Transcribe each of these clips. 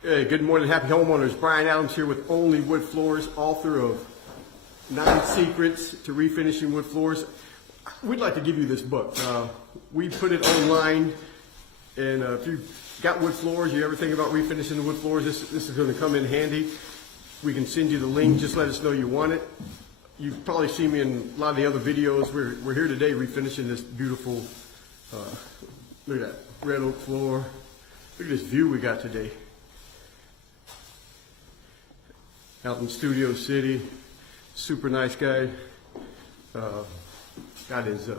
Hey, good morning, happy homeowners. Brian Adams here with Only Wood Floors, author of 9 Secrets to Refinishing Wood Floors. We'd like to give you this book. We put it online, and if you've got wood floors, you ever think about refinishing the wood floors, this is going to come in handy. We can send you the link, just let us know you want it. You've probably seen me in a lot of the other videos. We're here today refinishing this beautiful, look at that, red oak floor. Look at this view we got today. Out in Studio City, super nice guy. Got his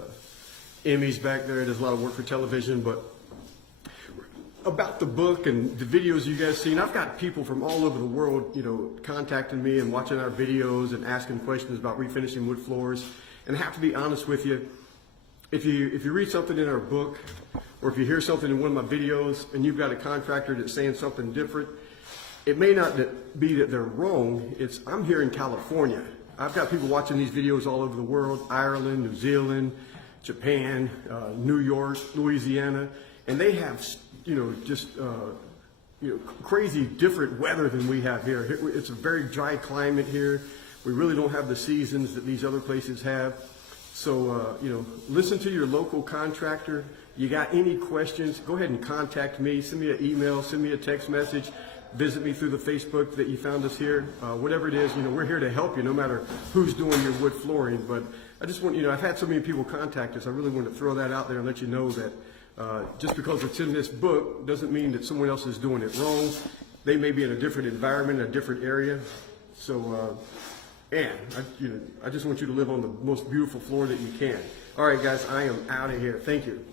Emmys back there, does a lot of work for television. But about the book and the videos you guys seen, I've got people from all over the world, contacting me and watching our videos and asking questions about refinishing wood floors. And I have to be honest with you, if you read something in our book, or if you hear something in one of my videos and you've got a contractor that's saying something different, it may not be that they're wrong. I'm here in California. I've got people watching these videos all over the world: Ireland, New Zealand, Japan, New York, Louisiana, and they have crazy different weather than we have here. It's a very dry climate here. We really don't have the seasons that these other places have. So listen to your local contractor. You got any questions, go ahead and contact me. Send me an email, send me a text message. Visit me through the Facebook that you found us here. Whatever it is, we're here to help you no matter who's doing your wood flooring. But I just want, I've had so many people contact us. I really want to throw that out there and let you know that just because it's in this book doesn't mean that someone else is doing it wrong. They may be in a different environment, a different area. So, I just want you to live on the most beautiful floor that you can. All right, guys, I am out of here. Thank you.